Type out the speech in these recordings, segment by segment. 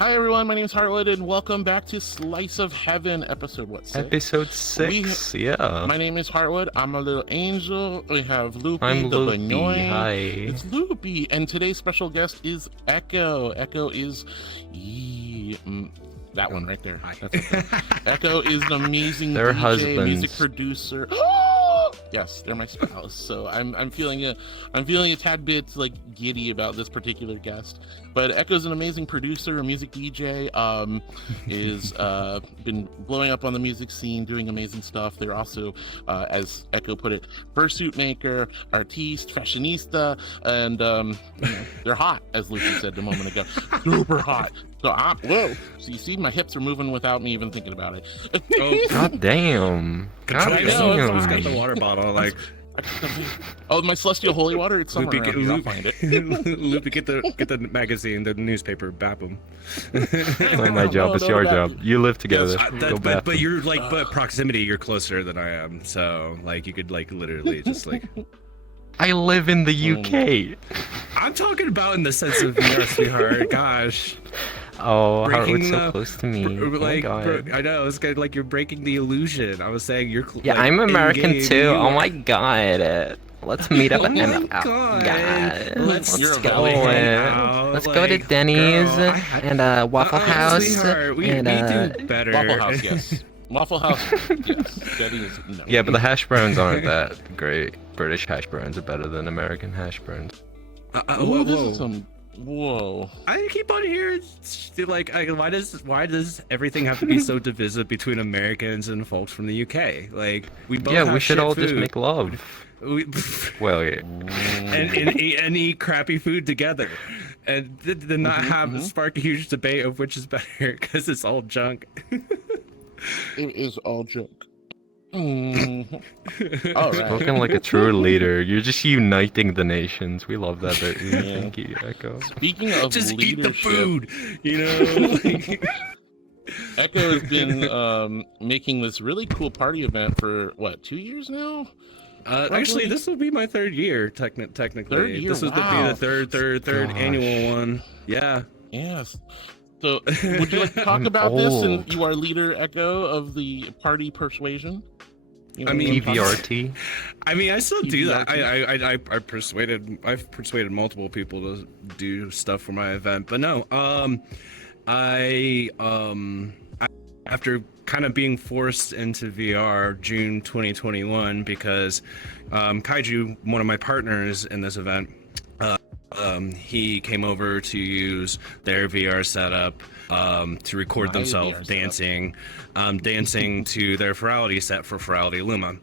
Hi everyone, my name is Heartwood, and welcome back to Slice of Heaven, episode what? 6? Episode 6, yeah. My name is Heartwood. I'm a little angel. We have Loopie, I'm the Loopie. Benoy. Hi. It's Loopie, and today's special guest is Echo. Echo is that one right there. That's okay. Echo is an amazing They're DJ, husbands. music producer. Yes, they're my spouse. So I'm feeling a tad bit like giddy about this particular guest. But Echo's an amazing producer, a music DJ. Is been blowing up on the music scene, doing amazing stuff. They're also, as Echo put it, fursuit maker, artiste, fashionista, and they're hot, as Lucy said a moment ago. Super hot. So whoa! So you see, my hips are moving without me even thinking about it. Oh, god damn! God damn! Who's got the water bottle? Like, oh, my celestial holy water. It's somewhere around here. I'll find it. Loopie, get the magazine, the newspaper, bap them. It's not my job. It's your job. You live together. But you're like, but proximity, you're closer than I am. So like, you could like literally just like. I live in the UK. I'm talking about in the sense of sweetheart. Gosh. Oh, Heartwood's so close to me. Like, oh my god. I know, it's kind of like you're breaking the illusion. I was saying you're. Yeah, like, I'm American in-game, too. Oh my god. Let's meet up. Oh my god. Let's go. Let's go to Denny's and Waffle House. Sweetheart, we do better. Waffle House, yes. Waffle House, yes. Denny's, no. Yeah, but the hash browns aren't that great. British hash browns are better than American hash browns. Ooh, this is some. Whoa! I keep on hearing like, why does everything have to be so divisive between Americans and folks from the UK? Like, we both have we should shit all food. just make love. Well, yeah. and eat crappy food together, and not have spark a huge debate of which is better because it's all junk. It is all junk. All right. Spoken like a true leader. You're just uniting the nations. We love that about you. Yeah. Thank you, Echo. Speaking of Just leadership, eat the food, you know. Echo has been making this really cool party event for what, 2 years now? Actually, this will be my third year, technically. Third year, this would be the third annual one. Yeah. Yes. So, would you like to talk about this? And you are leader, Echo, of the party persuasion. You know, I mean, PVRT. I mean, I still do that. I've persuaded multiple people to do stuff for my event, but no. After kind of being forced into VR June 2021 because Kaiju, one of my partners in this event, he came over to use their VR setup to record themselves dancing to their Ferality set for Ferality Luma.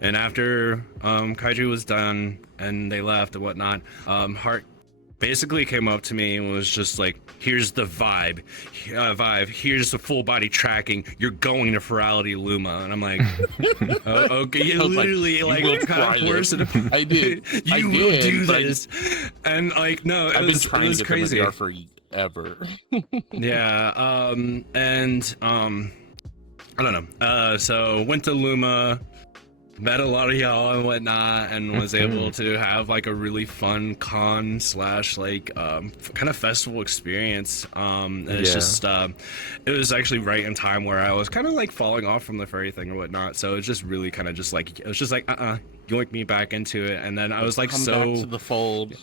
And after Kaiju was done and they left and whatnot, Heart basically came up to me and was just like, here's the vibe, here's the full body tracking, you're going to Ferality Luma. And I'm like, okay, you literally like kind of forced it. I did. You will do this. And like, no, it was crazy. VR forever. Yeah, I don't know. So went to Luma, met a lot of y'all and whatnot, and was able to have like a really fun con slash like kind of festival experience. And it's just it was actually right in time where I was kind of like falling off from the furry thing and whatnot. So it's just really kind of just like yoink me back into it, and then I was like, come back to the fold.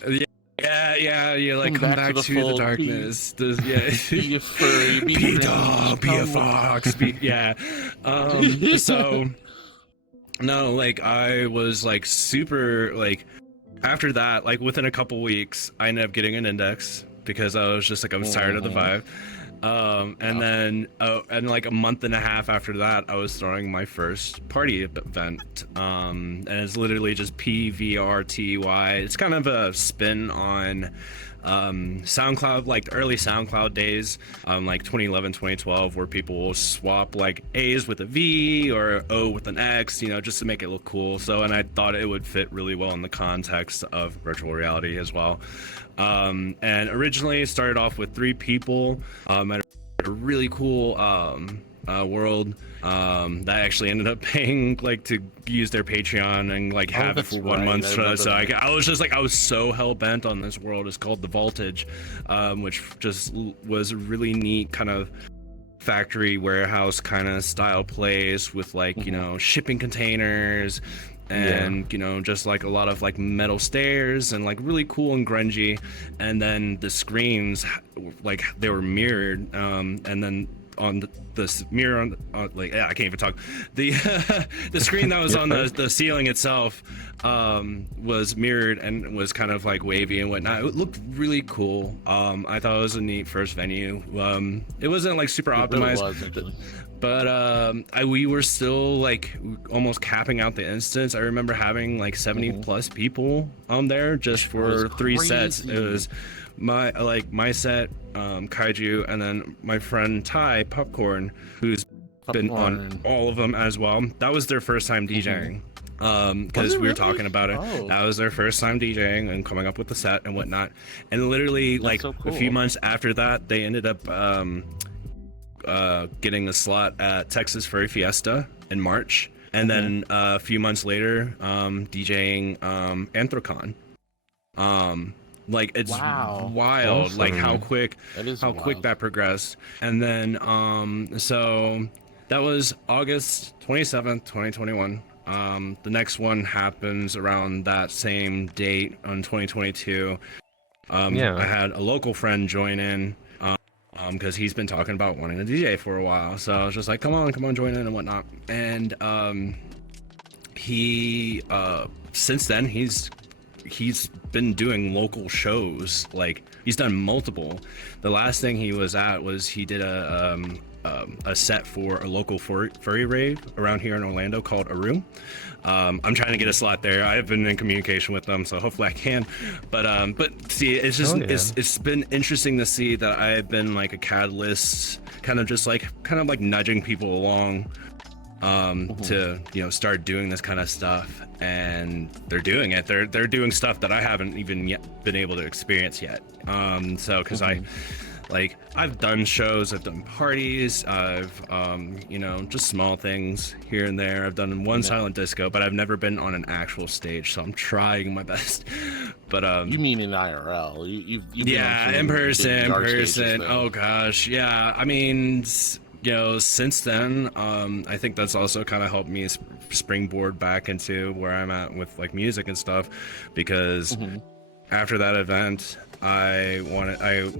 Yeah, you're like, come back to the darkness. Be a furry, be a dog, be a fox, yeah. So no, like I was like super like after that, like within a couple weeks, I ended up getting an index because I was just like I was tired of the vibe. And then and like a month and a half after that, I was throwing my first party event. And it's literally just PVRTY. It's kind of a spin on SoundCloud, like early SoundCloud days, like 2011, 2012, where people will swap like A's with a V or O with an X, you know, just to make it look cool. So, and I thought it would fit really well in the context of virtual reality as well. And originally started off with 3 people at a really cool world that actually ended up paying like to use their Patreon and like have it that's for 1 right. month. I So remember that. I was just like I was so hell bent on this world. It's called the Voltage, which just was a really neat kind of factory warehouse kind of style place with like you know shipping containers and you know just like a lot of like metal stairs and like really cool and grungy, and then the screens like they were mirrored and then on the mirror on like yeah, I can't even talk, the the screen that was on the ceiling itself was mirrored and was kind of like wavy and whatnot. It looked really cool. I thought it was a neat first venue. It wasn't like super It really optimized, was, actually. but we were still like almost capping out the instance. I remember having like 70 plus people on there just for was 3 sets. crazy. It was my set, Kaiju, and then my friend Ty Popcorn, who's been on Popcorn. all of them as well. That was their first time DJing. Because it we were really? talking about it. Oh. That was their first time DJing and coming up with the set and whatnot. And literally, like so a few cool. months after that, they ended up getting the slot at Texas Furry Fiesta in March, and then a few months later, DJing Anthrocon. Like it's Wow. wild, Awesome. like how quick That is how quick wild. that progressed. And then so that was August 27th, 2021. The next one happens around that same date on 2022. Yeah. I had a local friend join in because he's been talking about wanting to DJ for a while. So I was just like, come on, join in and whatnot. And he since then he's been doing local shows. Like he's done multiple. The last thing he was at was he did a set for a local furry rave around here in Orlando called A Room. I'm trying to get a slot there. I've been in communication with them, so hopefully I can. But see, it's just it's been interesting to see that I've been like a catalyst, kind of like nudging people along to start doing this kind of stuff, and they're doing it. They're doing stuff that I haven't even yet been able to experience yet. So because I've done shows, I've done parties, I've just small things here and there. I've done one silent disco, but I've never been on an actual stage, so I'm trying my best. But You mean in IRL? You've been on yeah, some in big person, dark stages, though. oh gosh, yeah. I mean, since then, I think that's also kind of helped me springboard back into where I'm at with like music and stuff, because after that event, I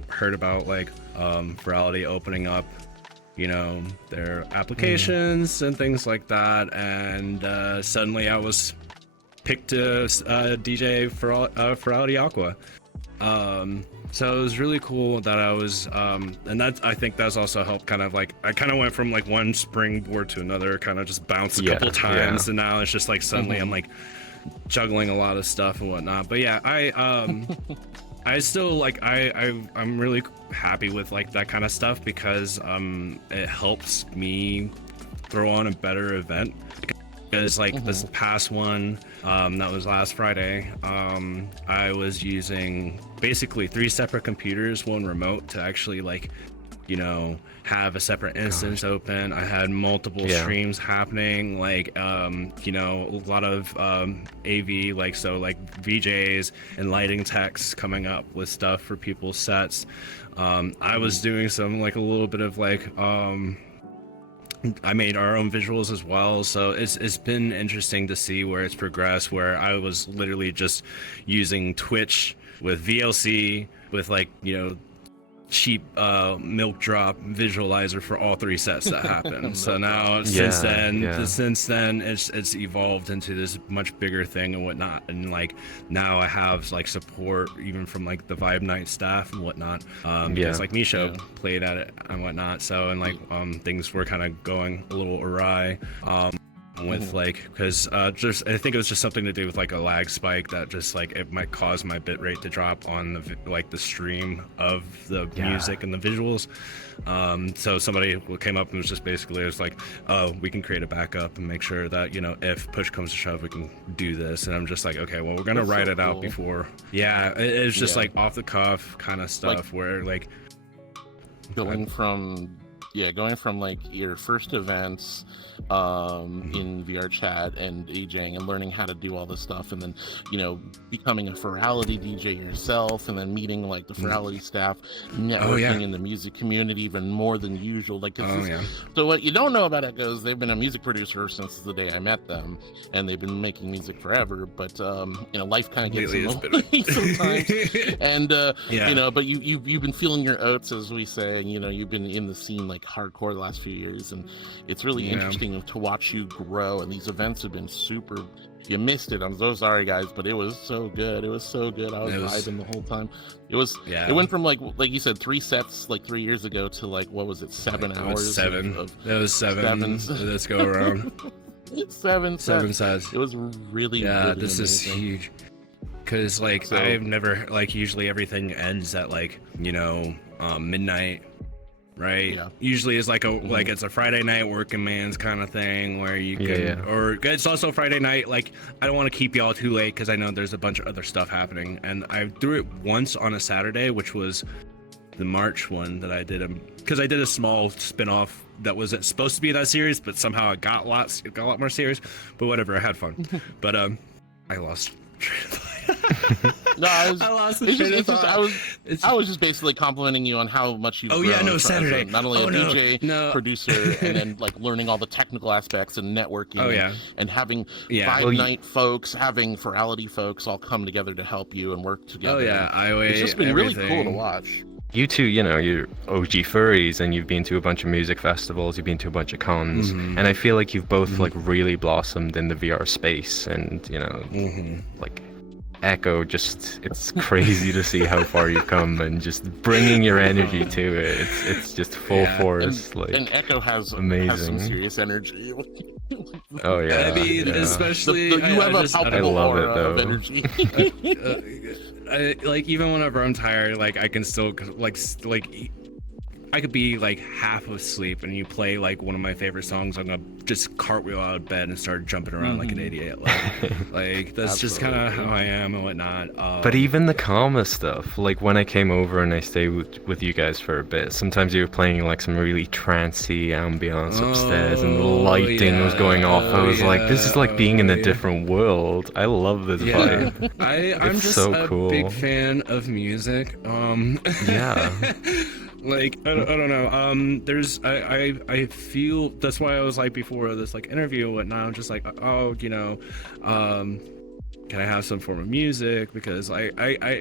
heard about like Virality opening up, their applications and things like that, and suddenly I was picked to DJ for Virality Aqua. So it was really cool that I was, and I think that's also helped kind of like, I kind of went from like one springboard to another, kind of just bounced a couple times, and now it's just like suddenly I'm like juggling a lot of stuff and whatnot. But yeah, I still like, I'm really happy with like that kind of stuff, because it helps me throw on a better event. Because like this past one, that was last Friday, I was using basically 3 separate computers, one remote, to actually like, have a separate instance open. I had multiple streams happening, like, a lot of AV, like, so like VJs and lighting techs coming up with stuff for people's sets. I was doing some like a little bit of like, I made our own visuals as well, so it's been interesting to see where it's progressed, where I was literally just using Twitch with VLC with like, cheap milk drop visualizer for all 3 sets that happened. So now since then it's evolved into this much bigger thing and whatnot, and like now I have like support even from like the Vibe Night staff and whatnot, because like Misho played at it and whatnot, so and like things were kind of going a little awry with like, because just I think it was just something to do with like a lag spike that just like it might cause my bit rate to drop on the stream of the music and the visuals. So somebody came up and was just basically, it was like, oh, we can create a backup and make sure that if push comes to shove we can do this. And I'm just like, okay, well, we're gonna write it out before. It's just like off the cuff kind of stuff, like, where like going from going from like your first events in VR chat and DJing and learning how to do all this stuff, and then becoming a Furality DJ yourself, and then meeting like the Furality staff, networking in the music community even more than usual. Like, so what you don't know about Echo is they've been a music producer since the day I met them, and they've been making music forever. But life kind of gets in the way sometimes, and but you've been feeling your oats, as we say, and you've been in the scene like hardcore the last few years, and it's really interesting to watch you grow. And these events have been super. You missed it. I'm so sorry, guys, but it was so good. It was so good. I was vibing the whole time. It was. Yeah. It went from like you said, 3 sets like 3 years ago to like what was it, 7 hours? It was 7. It was 7. Let's go around. 7 sets. It was really really this amazing. is huge. Because like I've never usually everything ends at like midnight. Right. Yeah. Usually it's like it's a Friday night working man's kind of thing where you can, or it's also Friday night. Like I don't want to keep y'all too late because I know there's a bunch of other stuff happening. And I threw it once on a Saturday, which was the March one that I did. Because I did a small spin-off that wasn't supposed to be that serious, but somehow it got a lot more serious. But whatever, I had fun. But I lost train of thought. No, I was just basically complimenting you on how much you've grown Saturday. Not only a DJ, producer, and then like learning all the technical aspects and networking. And having 5-night folks, having Furality folks all come together to help you and work together. It's just been really cool to watch. You two, you're OG furries, and you've been to a bunch of music festivals, you've been to a bunch of cons, and I feel like you've both like really blossomed in the VR space, and like Echo, it's crazy to see how far you've come, and just bringing your energy to it. It's just full force. And Echo has some serious energy. Oh yeah, I mean, especially you have a palpable aura of energy. Like even whenever I'm tired, like I can still I could be like half asleep and you play like one of my favorite songs, I'm gonna just cartwheel out of bed and start jumping around like an idiot. Like that's just kind of how I am and whatnot. But even the calmer stuff, like when I came over and I stayed with you guys for a bit, sometimes you were playing like some really trancey ambience upstairs and the lighting was going off. I was like, this is like being in a different world. I love this vibe. I'm just so cool. Big fan of music. Like I don't know. There's I feel that's why I was like before this like interview and whatnot. I'm just like can I have some form of music, because I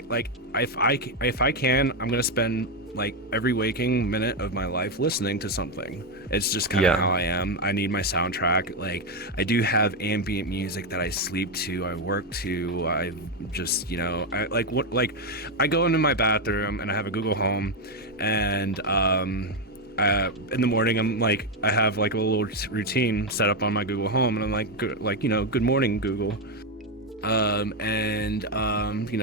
like if I can, I'm gonna spend like every waking minute of my life listening to something. It's just kind of how I am. I need my soundtrack. Like I do have ambient music that I sleep to, I work to, I just I go into my bathroom and I have a Google Home, and in the morning I'm like, I have like a little routine set up on my Google Home, and I'm like good morning Google,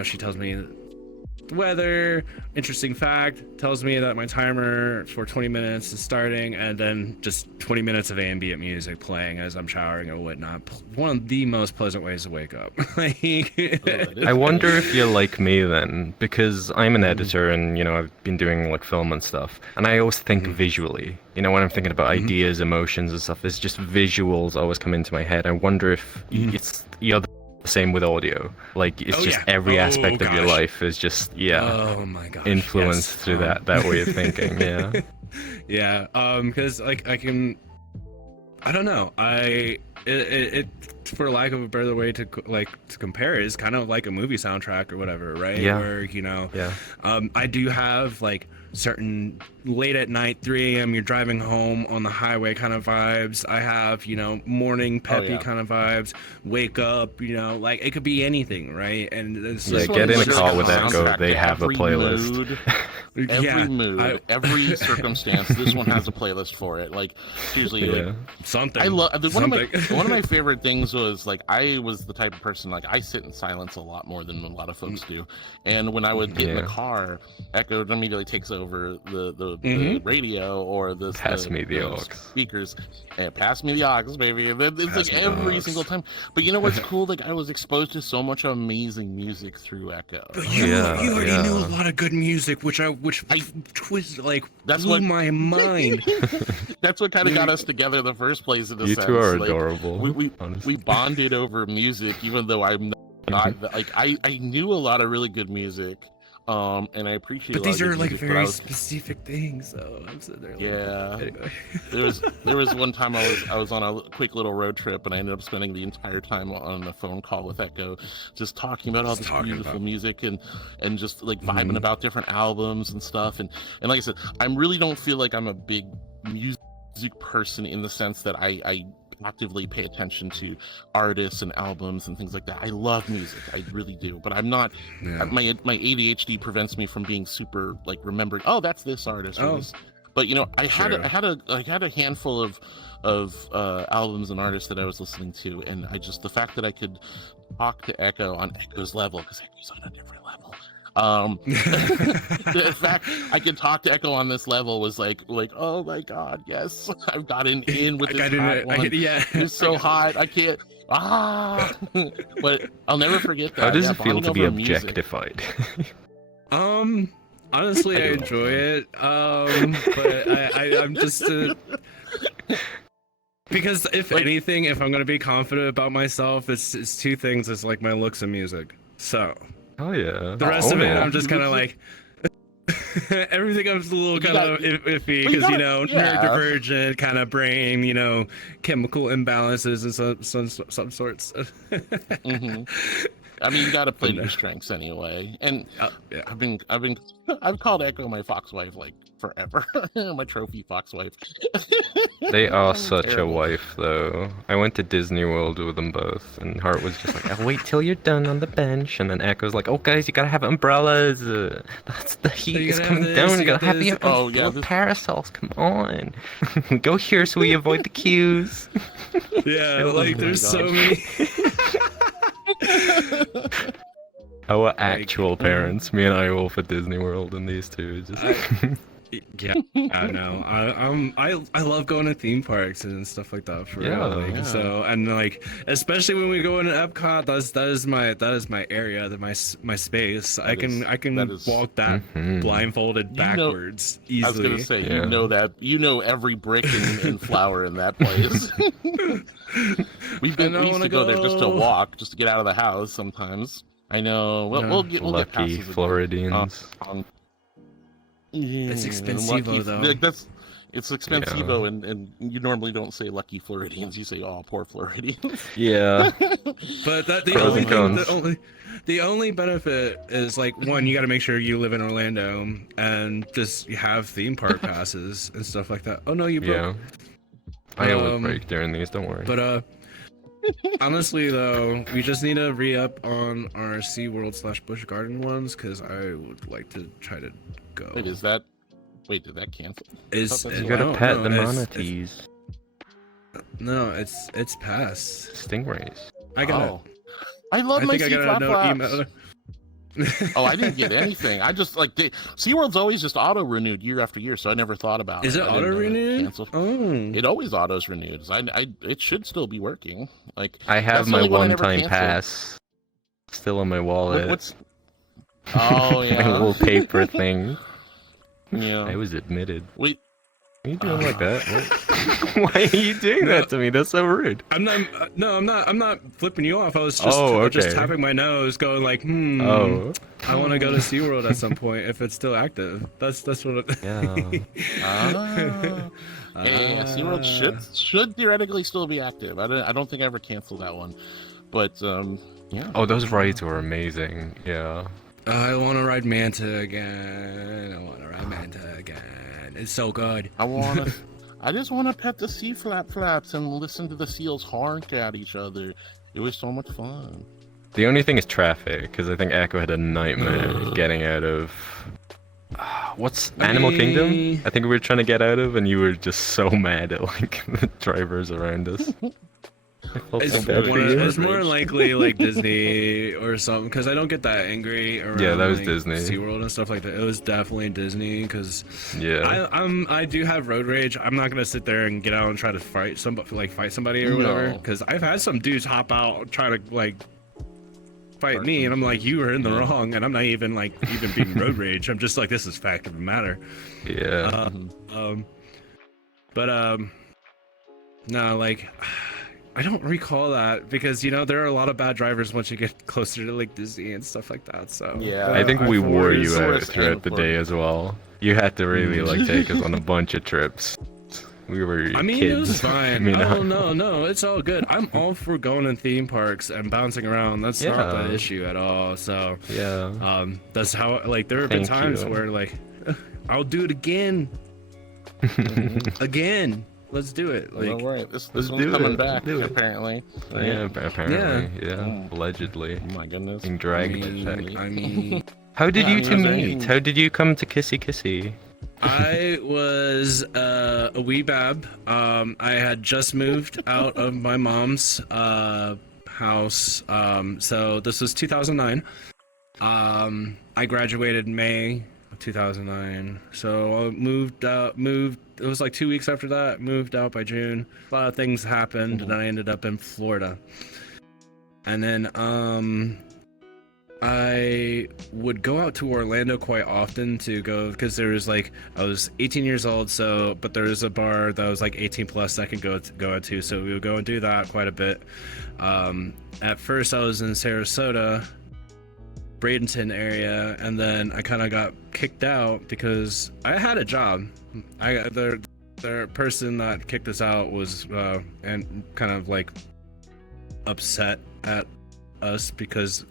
she tells me the weather, interesting fact, tells me that my timer for 20 minutes is starting, and then just 20 minutes of ambient music playing as I'm showering or whatnot. One of the most pleasant ways to wake up. I wonder if you're like me then, because I'm an editor and I've been doing like film and stuff, and I always think visually. When I'm thinking about ideas, emotions and stuff, it's just visuals always come into my head. I wonder if it's the same with audio. Like it's just every aspect of your life is just oh my gosh, influenced through that way of thinking. Because like I don't know, it for lack of a better way to compare it, is kind of like a movie soundtrack or whatever, right? Where I do have like certain late at night 3 a.m. you're driving home on the highway kind of vibes. I have morning peppy kind of vibes, wake up, like it could be anything, right? And it's get in a car with Echo, they have a playlist. Mood, every mood, every circumstance, this one has a playlist for it. Like usually something. I love one of my favorite things was like, I was the type of person, like I sit in silence a lot more than a lot of folks do, and when I would get in the car, Echo immediately takes over the the radio or Pass me the aux. speakers, and pass me the aux, baby. And then it's Pass like me the every aux. single time. But you know what's cool? Like I was exposed to so much amazing music through Echo. But you already knew a lot of good music, which That's blew what my mind. That's what kind of got us together in the first place. In a You sense. two are Like, adorable. we bonded over music, even though I'm not like I knew a lot of really good music, and I appreciate. But a lot these of are good like music, very specific things, so I'm sitting there. Like, yeah. Anyway. There was one time I was on a quick little road trip, and I ended up spending the entire time on a phone call with Echo, just talking about all this beautiful music and just like vibing about different albums and stuff. And like I said, I really don't feel like I'm a big music person in the sense that I actively pay attention to artists and albums and things like that. I love music, I really do, but I'm not. Yeah. My ADHD prevents me from being super like remembering. Oh, that's this artist. Or this. But you know, I had a handful of albums and artists that I was listening to, and the fact that I could talk to Echo on Echo's level, because Echo's on a different level. The fact I could talk to Echo on this level was like oh my god, yes, I've gotten in with this hot one. It's so hot, I can't. But I'll never forget that. How does it feel to be over music. objectified? Honestly, I enjoy it. But I'm just because if anything, if I'm gonna be confident about myself, it's two things. It's like my looks and music. So. Oh yeah. The rest of it, I'm just kind of like everything. I'm just a little kind of iffy because neurodivergent kind of brain, chemical imbalances and some sorts. I mean, you gotta play to your strengths anyway. And I've called Echo my fox wife like forever. My trophy fox wife. They are such a wife, though. I went to Disney World with them both, and Heart was just like, "I'll wait till you're done on the bench," and then Echo's like, "Oh, guys, you gotta have umbrellas. That's the heat is coming down. You gotta have your parasols. Come on, go here so we avoid the queues." Yeah, like there's so many. Our actual parents, me and I were for Disney World, and these two just. I know. I love going to theme parks and stuff like that for real. So and like especially when we go into Epcot, that is my area, my space. I can walk that blindfolded backwards easily. I was gonna say you know every brick and flower in that place. we used to go there just to walk, just to get out of the house sometimes. I know. We'll get lucky Floridians. It's expensivo though. It's expensivo, and you normally don't say lucky Floridians. You say, "Oh, poor Floridians." Yeah. But the only benefit is like one, you got to make sure you live in Orlando and just have theme park passes and stuff like that. Oh no, you broke. Yeah. I always break during these. Don't worry. But honestly though, we just need to re-up on our SeaWorld / Busch Garden ones because I would like to try to go. Wait, did that cancel? You gotta pet the manatees. No, it's past. Stingrays. I love my sea flap-flaps. Oh, I didn't get anything. I just SeaWorld's always just auto renewed year after year, so I never thought about it. Is it auto renewed? Oh, it always autos renewed. It should still be working. Like I have my one-time pass still in my wallet. Oh yeah, my little paper thing. Yeah, I was admitted. Wait. What are you doing like that? Why are you doing that to me? That's so rude. I'm not flipping you off. I was just just tapping my nose, going like, I want to go to SeaWorld at some point if it's still active. That's what. SeaWorld should theoretically still be active. I don't think I ever canceled that one, but yeah. Oh, those rides were amazing. Yeah. I want to ride Manta again. It's so good. I just want to pet the sea flaps and listen to the seals honk at each other. It was so much fun. The only thing is traffic, because I think Echo had a nightmare getting out of... what's Animal Kingdom? I think we were trying to get out of, and you were just so mad at the drivers around us. It's more likely like Disney or something, because I don't get that angry around. Yeah, that was like, Disney. SeaWorld and stuff like that. It was definitely Disney, because yeah, I do have road rage. I'm not gonna sit there and get out and try to fight somebody or whatever, because I've had some dudes hop out try to like fight me, and I'm like, you were in the wrong, and I'm not even being road rage. I'm just like, this is fact of the matter. Yeah. No, like, I don't recall that, because there are a lot of bad drivers once you get closer to like Disney and stuff like that. So yeah, I think we wore you out worst throughout the day as well. You had to really like take us on a bunch of trips. We were kids. It was fine. Oh no, it's all good. I'm all for going in theme parks and bouncing around. That's not the issue at all. So yeah, that's how, like, there have been times where like, I'll do it again. Again. Let's do it. Like, all right, this one's coming back apparently. Yeah, apparently. Yeah. Allegedly. Oh my goodness. Being dragged. I mean, How did you two meet? How did you come to Kissy Kissy? I was a wee bab. I had just moved out of my mom's house. So this was 2009. I graduated May of 2009. So I moved. It was like 2 weeks after that. Moved out by June. A lot of things happened, and I ended up in Florida. And then I would go out to Orlando quite often to go, because there was like, I was 18 years old, but there was a bar that was like 18 plus I could go to, so we would go and do that quite a bit. At first I was in Sarasota, Bradenton area, and then I kind of got kicked out because I had a job. The person that kicked us out was and kind of like upset at us because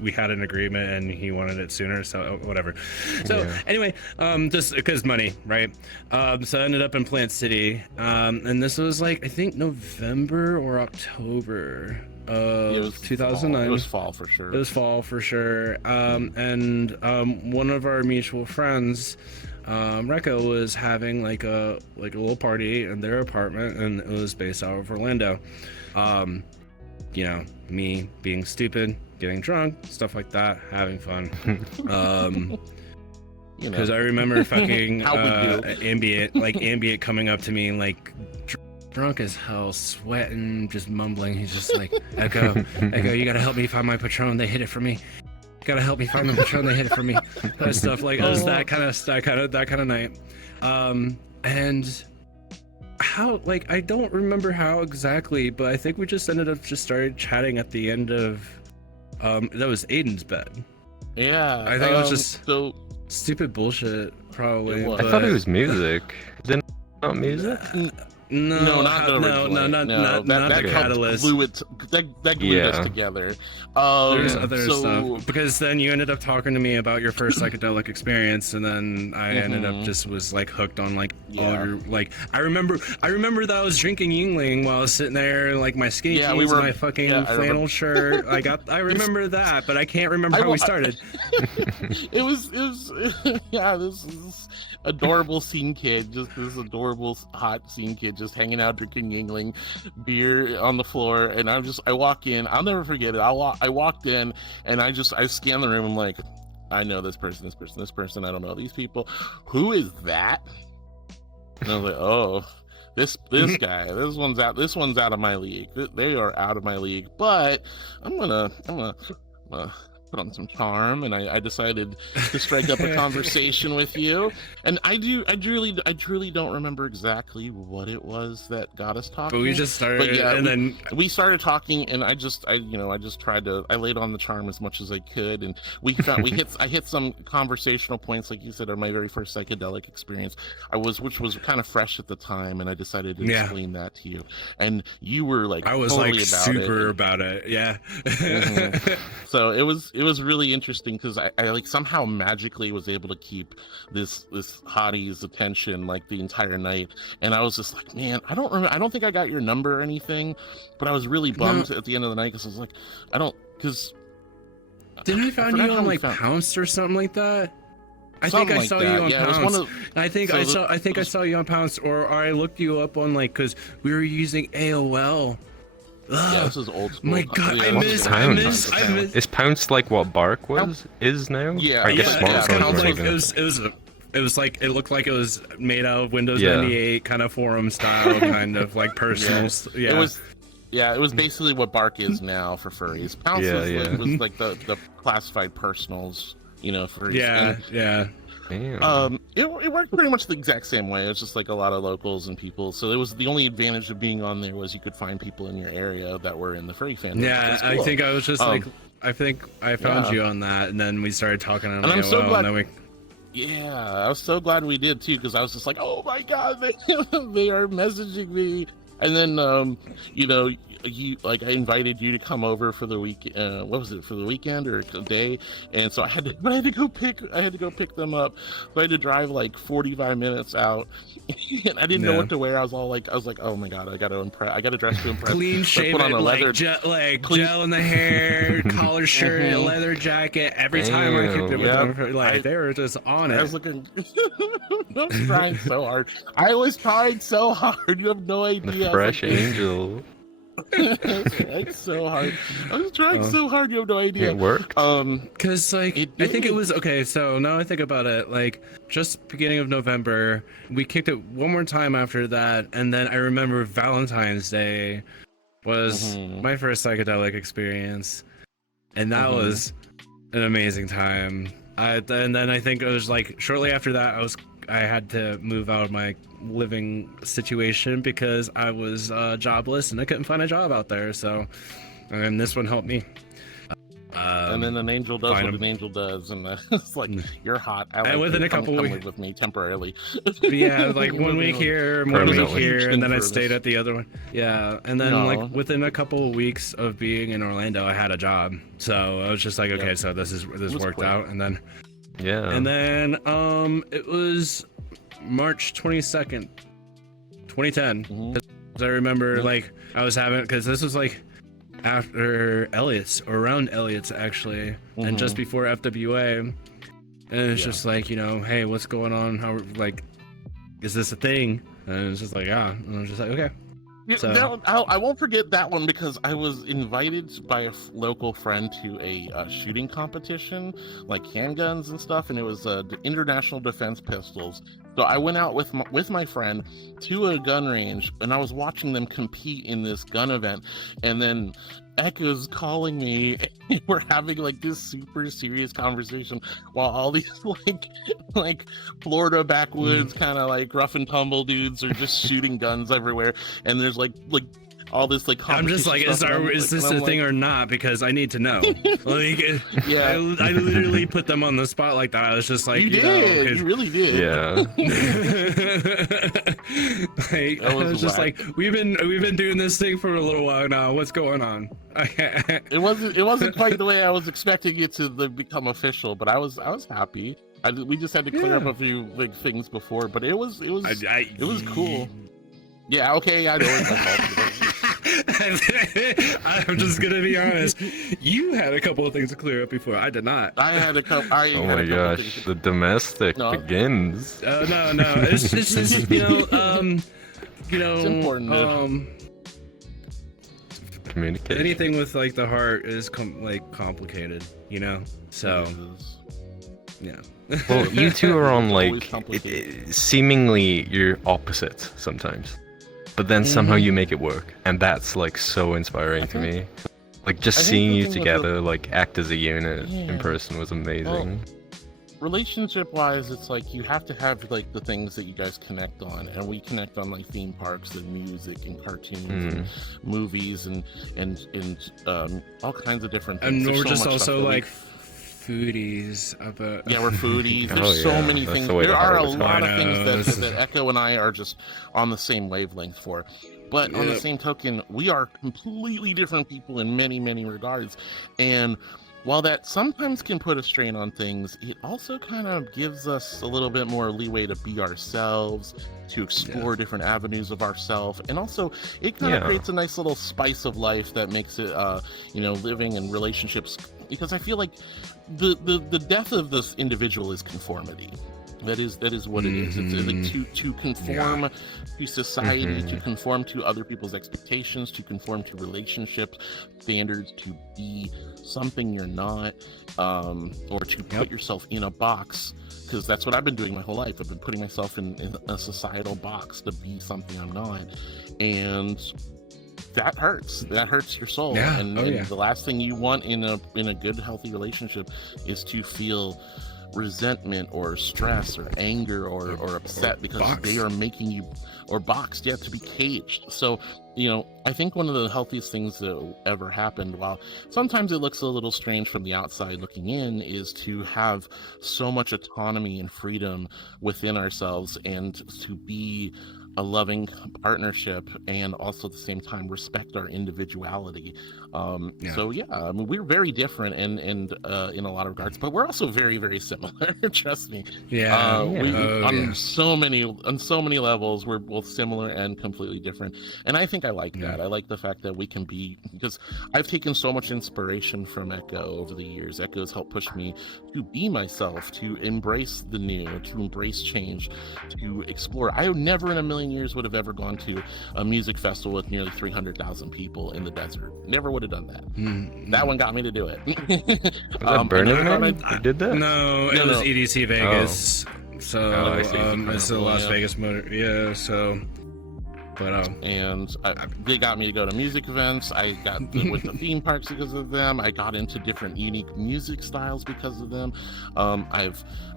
we had an agreement and he wanted it sooner, so whatever. So anyway, just because money, right? So I ended up in Plant City, and this was like, I think November or October of 2009. It was fall for sure. It was fall for sure. And one of our mutual friends, Rekka, was having like a little party in their apartment, and it was based out of Orlando. Me being stupid, getting drunk, stuff like that, having fun. Because I remember fucking ambient coming up to me like drunk as hell, sweating, just mumbling. He's just like, Echo, you gotta help me find my Patron. They hid it from me. You gotta help me find my Patron. They hid it from me. Kind of stuff. Like, it was that kind of night. And how, like, I don't remember how exactly, but I think we just ended up started chatting at the end of that was Aiden's bed. Yeah, I think it was just stupid bullshit, probably. I thought it was music. Is it not music? No, not the catalyst. That glued us together. There's other stuff, because then you ended up talking to me about your first psychedelic experience, and then I ended up just was like hooked on like all your, like, I remember that I was drinking Yingling while I was sitting there, like my skinny jeans, my fucking flannel shirt. I remember that, but I can't remember how we started. It was this is adorable scene kid, just this adorable hot scene kid, just hanging out, drinking Yingling, beer on the floor, and I walk in. I'll never forget it. I walked in, and I scanned the room. I'm like, I know this person. I don't know these people. Who is that? And I was like, oh, this guy. This one's out of my league. They are out of my league. But I'm gonna put on some charm, and I decided to strike up a conversation with you. And I truly don't remember exactly what it was that got us talking. But we just started, then we started talking, and I tried to, I laid on the charm as much as I could, and I hit some conversational points, like you said, on my very first psychedelic experience, which was kind of fresh at the time, and I decided to explain that to you, and you were like, I was totally like super about it, yeah. So it was really interesting, because I like somehow magically was able to keep this hottie's attention like the entire night, and I was just like, man, I don't think I got your number or anything, but I was really bummed at the end of the night, because I was like, didn't I find you on like Pounced or something like that? I think I saw you on Pounced. I think I saw you on Pounced, or I looked you up on, like, because we were using AOL Yeah, this is old school. My God, Yeah, I this miss. is Is Pounce like what Bark is now? Yeah, I guess Yeah, Pounce it's kind smartphones of were like even. it was like it looked like it was made out of Windows Yeah. 98 kind of forum style, kind of like personal. It was. Yeah, it was basically what Bark is now for furries. Pounce was like the classified personals, furries. Yeah. Damn. It worked pretty much the exact same way. It was just like a lot of locals and people. So it was the only advantage of being on there was you could find people in your area that were in the furry fandom. Yeah, Cool. I think I was just I think I found you on that, and then we started talking on I'm so glad. and then Yeah, I was so glad we did too, because I was just like, oh my god, they are messaging me. And then I invited you to come over for the week. What was it, for the weekend or a day? And so I had to go pick them up. So I had to drive like 45 minutes out, and I didn't know what to wear. I was like, oh my god, I got to dress to impress. Clean shaven, gel in the hair, collar shirt, a leather jacket. Every time I kicked it with them, they were just on it. I was looking. I was trying so hard. I was trying so hard. You have no idea. Fresh angel. It's so hard. I was trying so hard. You have no idea. It worked. Cause I think it was okay. So now I think about it, like just beginning of November, we kicked it one more time after that, and then I remember Valentine's Day was my first psychedelic experience, and that was an amazing time. And then I think it was like shortly after that, I had to move out of my living situation because I was jobless and I couldn't find a job out there. So, and this one helped me. And then an angel does what an angel does, and it's like, you're hot. And within a couple weeks, live with me temporarily. Yeah, like 1 week here, 1 week here, and then I stayed at the other one. Yeah, and then like within a couple of weeks of being in Orlando, I had a job. So I was just like, okay, so this worked out, and then. Yeah. And then it was March 22nd, 2010. Because I remember like I was having, because this was like after Elliot's, or around Elliot's actually, and just before FWA. And it's just like, hey, what's going on? How, like, is this a thing? And it's just like, yeah. And I was just like, okay. So I won't forget that one, because I was invited by a local friend to a shooting competition, like handguns and stuff, and it was international defense pistols. So I went out with my friend to a gun range, and I was watching them compete in this gun event, and then Echo's calling me, and we're having like this super serious conversation while all these like Florida backwoods kind of like rough and tumble dudes are just shooting guns everywhere, and there's like all this like I'm just like, is this a thing or not? Because I need to know. Like, yeah, I literally put them on the spot like that. I was just like, you really did. Yeah. Like, I was just like, we've been doing this thing for a little while now. What's going on? It wasn't quite the way I was expecting it to become official, but I was happy. We just had to clear up a few like things before, but it was cool. Yeah, okay, I know it's my fault. I'm just gonna be honest. You had a couple of things to clear up before. I did not. I had a couple. Oh my gosh, the domestic begins. No. It's just it's important. Communicate. Anything with like the heart is complicated, So yeah. Well, you two are on like seemingly you're opposites sometimes, but then somehow you make it work, and that's like so inspiring to me. Like just seeing you together like act as a unit in person was amazing. Well, relationship wise, it's like you have to have like the things that you guys connect on, and we connect on like theme parks and music and cartoons and movies and all kinds of different things. And we're just also like foodies. Yeah, we're foodies. There's so many things. There are a lot of things that Echo and I are just on the same wavelength for. But on the same token, we are completely different people in many, many regards. And while that sometimes can put a strain on things, it also kind of gives us a little bit more leeway to be ourselves, to explore different avenues of ourselves. And also, it kind of creates a nice little spice of life that makes it, living in relationships. Because I feel like the death of this individual is conformity. That is what it is. It's like to conform to society, to conform to other people's expectations, to conform to relationship standards, to be something you're not, or to put yourself in a box. Because that's what I've been doing my whole life. I've been putting myself in a societal box to be something I'm not, and that hurts. That hurts your soul. And the last thing you want in a good, healthy relationship is to feel resentment or stress or anger or upset because they are making you, or boxed, to be caged. So, I think one of the healthiest things that ever happened, while sometimes it looks a little strange from the outside looking in, is to have so much autonomy and freedom within ourselves, and to be a loving partnership, and also at the same time respect our individuality. So I mean, we're very different and in a lot of regards, but we're also very, very similar. Trust me. On so many levels, we're both similar and completely different. And I think I like that. I like the fact that we can be, because I've taken so much inspiration from Echo over the years. Echo's helped push me to be myself, to embrace the new, to embrace change, to explore. I would never in a million years would have ever gone to a music festival with nearly 300,000 people in the desert. Never would have done that. That one got me to do it. Was that Burning Man? You did that? No, it was EDC Vegas. So it's the Las Vegas Motor. Yeah, so. But they got me to go to music events. I got went to theme parks because of them. I got into different unique music styles because of them. I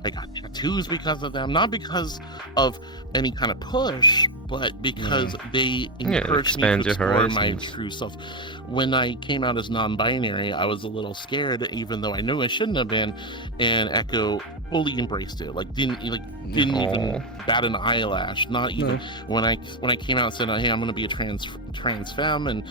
got tattoos because of them. Not because of any kind of push, but because they encouraged me to explore my true self. When I came out as non-binary, I was a little scared, even though I knew I shouldn't have been. And Echo fully embraced it. Didn't even bat an eyelash. Not even when I came out and said, "Hey, I'm going to be a trans femme and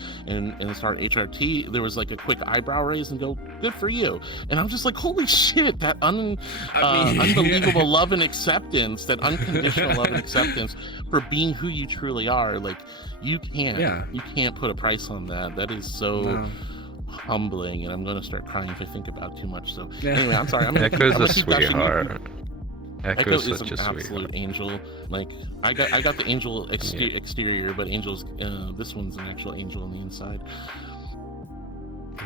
start HRT." There was like a quick eyebrow raise and go, "Good for you." And I'm just like, "Holy shit!" That unbelievable love and acceptance, that unconditional love and acceptance for being who you truly are. Like you can't put a price on that. That is so humbling, and I'm going to start crying if I think about it too much. So anyway, I'm sorry. Echo's a sweetheart. Echo is an absolute angel. Like I got the angel exterior, but Angel's this one's an actual angel on the inside.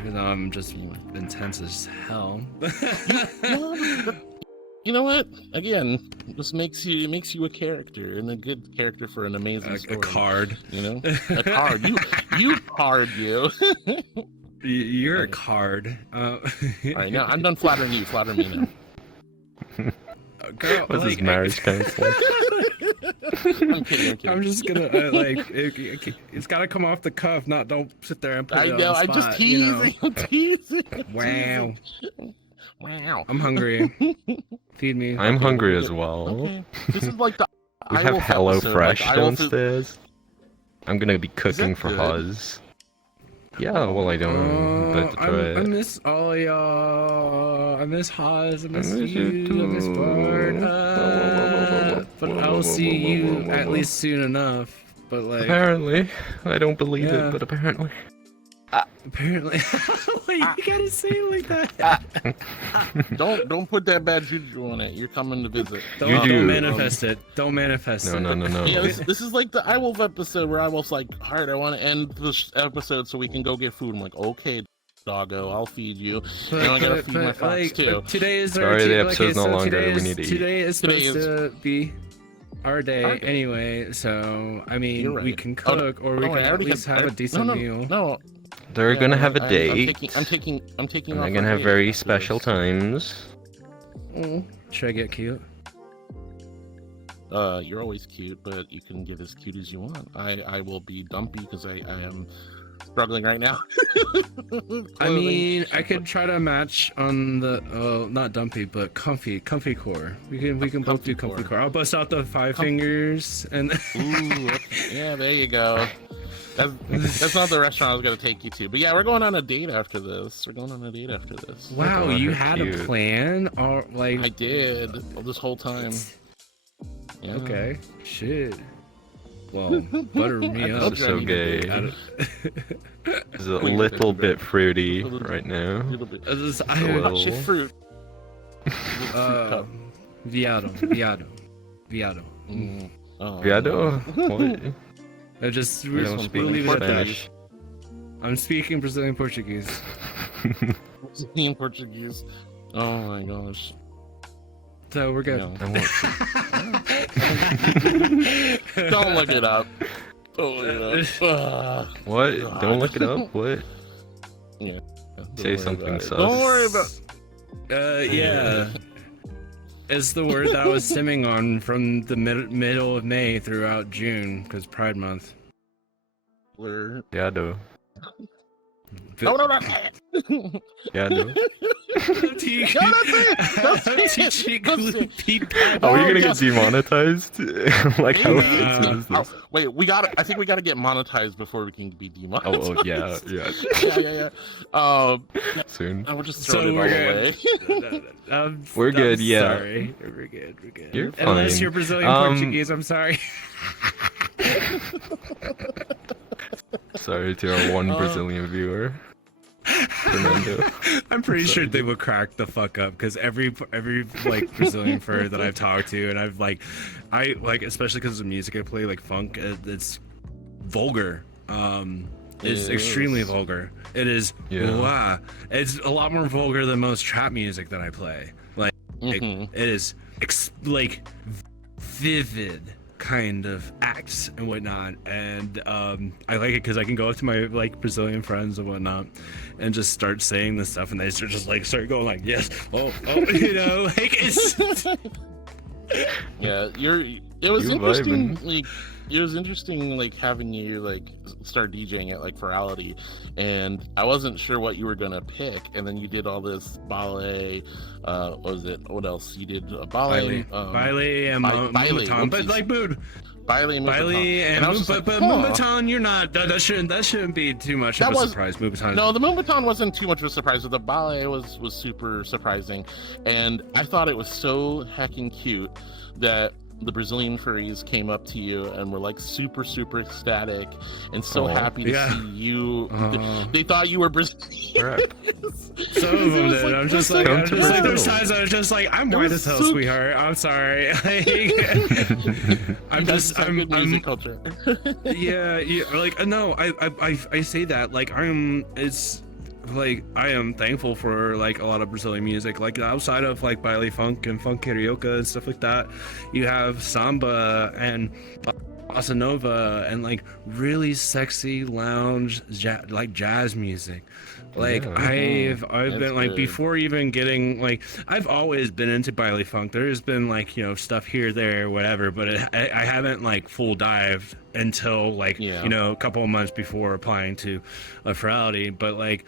Even though I'm just intense as hell. You know what? Again, this makes you a character, and a good character for an amazing story. A card. A card. You card you. You're a card. All right, now I'm done flattering you. Flatter me now. Girl, what's his marriage counselor? I'm kidding. I'm just gonna it's gotta come off the cuff. Don't sit there and put it on the spot. I'm just teasing. I'm teasing. Wow. I'm hungry. Feed me. I'm hungry as well. Okay. This is like the we have HelloFresh downstairs. I'm gonna be cooking for Huz. Yeah, well, I don't. But I miss all y'all. I miss Huz. I miss you. I miss Bard. But I'll see you at least soon enough. But apparently, I don't believe it, but apparently. Apparently. Wait, you gotta say it like that. Don't put that bad juju on it. You're coming to visit. Don't manifest it. Don't manifest it. No. Yeah, this is like the iWolf episode where iWolf's like, "Alright, I want to end this episode so we can go get food." I'm like, "Okay, doggo, I'll feed you." And I gotta feed my fox too. Today is sorry, the episode's no longer. We need to eat. Today is supposed to be our day anyway. So I mean, we can cook, or we can at least have a decent meal. No. They're gonna have a date. I'm taking. And they're gonna have very special times. Should I get cute? You're always cute, but you can get as cute as you want. I will be dumpy because I am struggling right now. I mean, I could try to match on the not dumpy, but comfy core. We can both do comfy core. I'll bust out the five fingers and. Ooh, yeah, there you go. That's not the restaurant I was gonna take you to, but yeah, we're going on a date after this. Wow, you had a plan, or like I did this whole time. Yeah. Okay, shit. Well, butter me up. This is so gay. It's a little bit fruity right now. Shit fruit. Viado. Oh, Viado? no. What? I just You don't speak leave it at that. Spanish. I'm speaking Brazilian Portuguese. In Portuguese. Oh my gosh. So we're good. No. I won't. Don't look it up. Don't look it up. What? God. Don't look it up? What? Yeah. Say something sus. sus. Don't worry about. Yeah. It's the word that I was simming on from the middle of May throughout June, because Pride Month. Viado. No. Viado. I'm teaching Loopie. Are we gonna yes. get demonetized? Like how No. offensive is Oh, this? wait, I think we gotta get monetized before we can be demonetized. Oh, yeah. yeah. Soon. I will just So throw it all we're away. We're good, I'm yeah. Sorry. We're good. You're Unless fine. you're Brazilian Portuguese, I'm sorry. Sorry to our one Brazilian viewer. Fernando. I'm pretty sure they would crack the fuck up because every like Brazilian fur that I've talked to, and I like especially because of the music I play, like funk, it's vulgar. It's extremely vulgar. It is. Yeah. Wow. It's a lot more vulgar than most trap music that I play. Like it is like vivid kind of acts and whatnot, and I like it because I can go up to my like Brazilian friends and whatnot and just start saying this stuff, and they start going like yes, oh you know, like it's Yeah, it was You interesting. vibing. Like, it was interesting, like having you like start DJing at like Ferality, and I wasn't sure what you were gonna pick, and then you did all this ballet. What was it? What else? You did ballet, Baile and Baile, Moombahton, but whoopsies. like mood. Baile and Baile Moombahton. and I was just but like, huh. Moombahton, you're not. That shouldn't be too much That of a was- surprise. Moombahton. No, the Moombahton wasn't too much of a surprise, but the ballet was super surprising, and I thought it was so heckin' cute that the Brazilian furries came up to you and were like super ecstatic and so Aw. happy to Yeah. see you. Aw. They thought you were Brazilian. Crap. Some of them did. I'm just like, Come to there's Brazil. times I was just like, I'm It white was as hell, so- sweetheart. I'm sorry. I'm That's just, some good music culture. yeah, like no, I say that like it's like I am thankful for like a lot of Brazilian music, like outside of like baile funk and funk carioca and stuff like that. You have samba and bossa nova and like really sexy lounge like jazz music. Like Yeah. I've That's been like good. before even getting like I've always been into baile funk. There's been like, you know, stuff here, there, whatever, but I haven't like full dived until like, Yeah. you know, a couple of months before applying to a Ferality. But like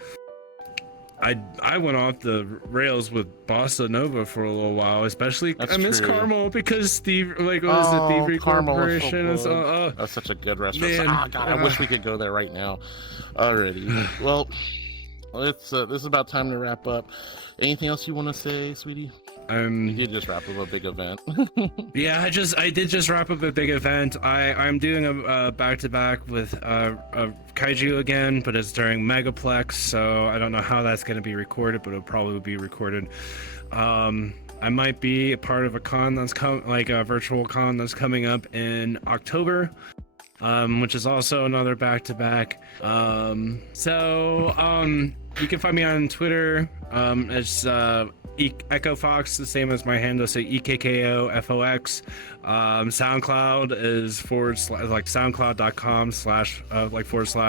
I went off the rails with bossa nova for a little while, especially That's I miss true. Carmel because Steve like what was it, Thievery Carmel was so Corporation and so good. That's such a good restaurant. man, God, I wish we could go there right now. Already. Well, this is about time to wrap up. Anything else you want to say, sweetie? You did just wrap up a big event. Yeah, I did just wrap up a big event. I'm doing a back-to-back with a kaiju again, but it's during Megaplex, so I don't know how that's going to be recorded, but it'll probably be recorded. I might be a part of a con that's like a virtual con that's coming up in October, which is also another back-to-back. You can find me on Twitter. It's Echo Fox, the same as my handle, so EKKOFOX. SoundCloud is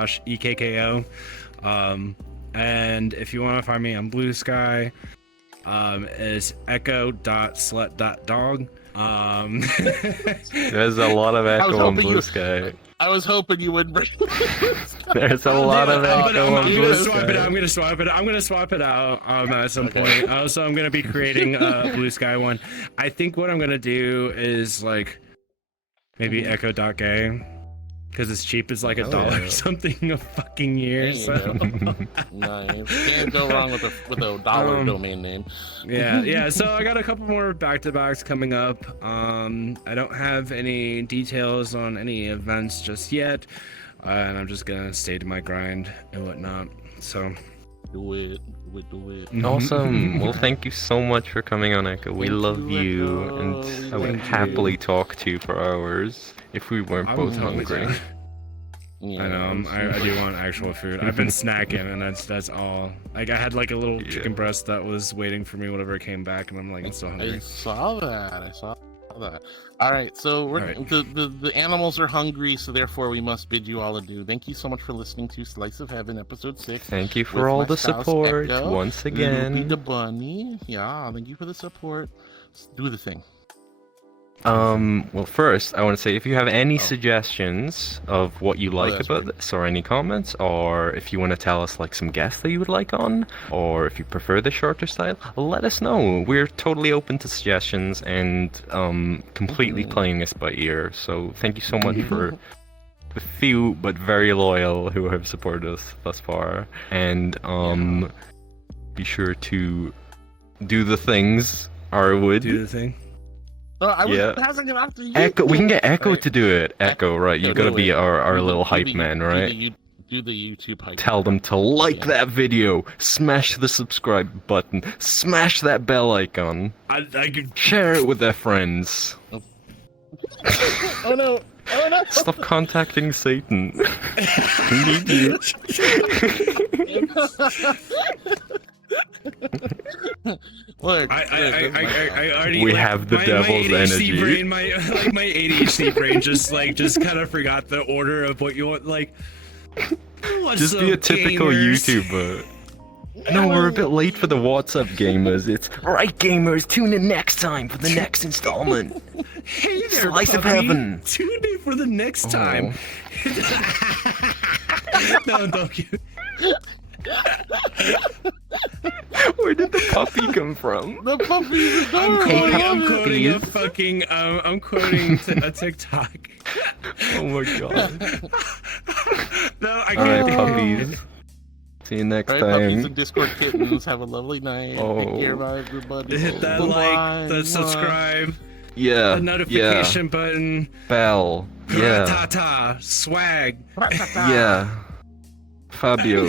soundcloud.com/EKKO. And if you want to find me on Blue Sky, is echo.slut.dog. There's a lot of echo on hoping Blue you- Sky. I was hoping you would bring. There's a lot of echo on I'm Blue gonna swap it Sky. out. I'm gonna swap it out at some point. Also, I'm gonna be creating a Blue Sky one. I think what I'm gonna do is like maybe echo.gay because it's cheap as like Hell $1 yeah. or something a fucking year. There you So go. Nice. Can't go wrong with a dollar domain name. yeah. So I got a couple more back-to-backs coming up. I don't have any details on any events just yet, and I'm just gonna stay to my grind and whatnot. So Do it. Awesome. Well, thank you so much for coming on, Echo. We Thank love you, you, Echo. and We I would love happily you. talk to you for hours if we weren't I will both totally hungry. do. Yeah, I know. I do want actual food. I've been snacking, and that's all. Like I had like a little chicken breast that was waiting for me whenever it came back, and I'm like, I'm still I hungry. saw that. All right, so we're All right. the animals are hungry, so therefore we must bid you all adieu. Thank you so much for listening to Slice of Heaven, episode 6. Thank you with for all my the spouse, support Echo, once Loopie again. the bunny. Yeah, thank you for the support. Let's do the thing. Well, first, I want to say if you have any Oh. suggestions of what you like that's about great. this, or any comments, or if you want to tell us like some guests that you would like on, or if you prefer the shorter style, let us know. We're totally open to suggestions and completely playing this by ear. So thank you so much for the few but very loyal who have supported us thus far, and be sure to do the things. Heartwood. Do the thing. Oh, I was Yeah. passing it off to you. Echo, we can get Echo Right. to do it. Echo, right? You gotta do be it. our Do little the- hype do the- man, do right? Do the YouTube hype. Tell them to like Yeah. that video, smash the subscribe button, smash that bell icon, I could. share it with their friends. Oh no! Oh no! Stop contacting Satan. We need you. Look, I already. We like, have the my devil's ADHD energy. Brain, my ADHD brain just kind of forgot the order of what you want. Like, what's Just be a up, typical gamers? YouTuber. No, we're a bit late for the WhatsApp gamers. It's right, gamers. Tune in next time for the next installment. Hey there, Slice of puppy. heaven. Tune in for the next time. No, don't you? Where did the puppy come from? the puppy's adorable. I'm quoting a TikTok. Oh my god. No, I All right, can't. puppies. See you next All right, puppies time. and Discord kittens. Have a lovely night. Take care, bye, everybody. Hit that Bye-bye. like, the subscribe, Yeah. the notification button. Bell. Yeah. Ta-ta, swag. Yeah. Fabio.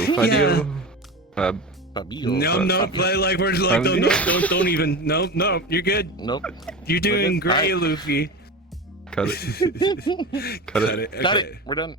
Fab. Fabio. No, like we're like, don't even. No, you're good. Nope. You're doing good. great, Luffy. Cut it. Cut it. Okay. Got it. We're done.